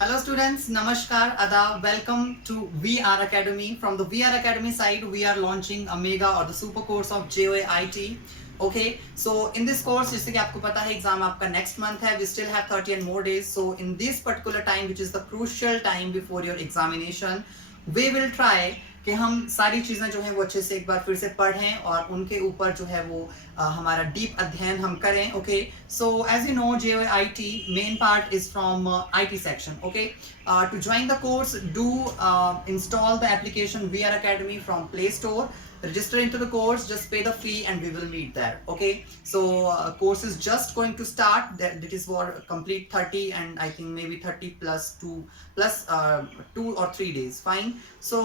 Hello students, Namaskar, Adab, welcome to VR Academy. From the VR Academy side, we are launching a mega or the super course of JOIT. Okay, so in this course, जैसे कि आपको पता है exam आपका next month है, we still have 30 and more days. So in this particular time, which is the crucial time before your examination, we will try कि हम सारी चीज़ें जो हैं वो अच्छे से एक बार फिर से पढ़ें और उनके ऊपर जो है वो हमारा डीप अध्ययन हम करें. Okay, so as you know JOIT main part is from IT section. Okay, to join the course, do install the application VR Academy from Play Store. Register into the course, just pay the fee and we will meet there. Okay, so course is just going to start. That it is for complete 30 and I think maybe 30 plus 2 or 3 days. Fine. So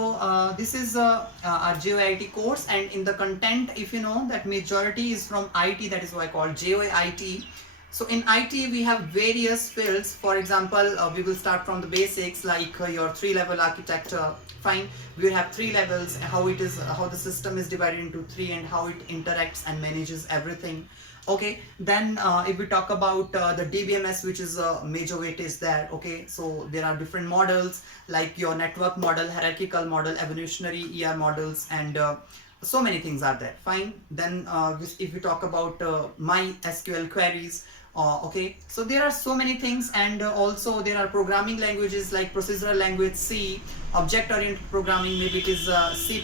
this is our JOIT course, and in the content, if you know that majority is from IT, that is why I call JOIT. So in IT we have various fields. For example, we will start from the basics like your 3-level architecture. Fine, we will have 3 levels, how the system is divided into 3 and how it interacts and manages everything. Okay, then if we talk about the DBMS, which is a major weight is there. Okay, so there are different models like your network model, hierarchical model, evolutionary ER models, and so many things are there. Fine, then if we talk about MySQL queries, okay, so there are so many things, and also there are programming languages like procedural language C, object oriented programming, maybe it is C++,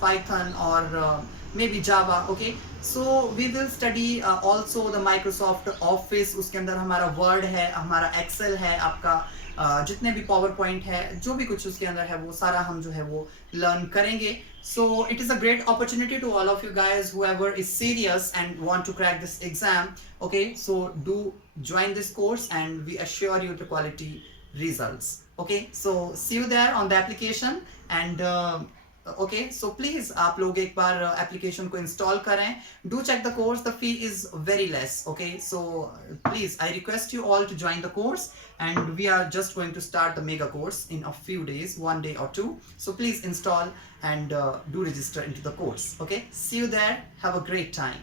Python, or maybe Java. Okay, so we will study also the Microsoft Office. उसके अंदर हमारा Word है, हमारा Excel है, आपका जितने भी PowerPoint है, जो भी कुछ उसके अंदर है वो सारा हम जो है वो learn करेंगे. So it is a great opportunity to all of you guys, whoever is serious and want to crack this exam. Okay, so do join this course and we assure you the quality results. Okay, so see you there on the application. And okay, so please आप लोग एक बार application को install करें. Do check the course. The fee is very less. Okay, so please I request you all to join the course, and we are just going to start the mega course in a few days, 1 day or 2. So please install and do register into the course. Okay, see you there. Have a great time.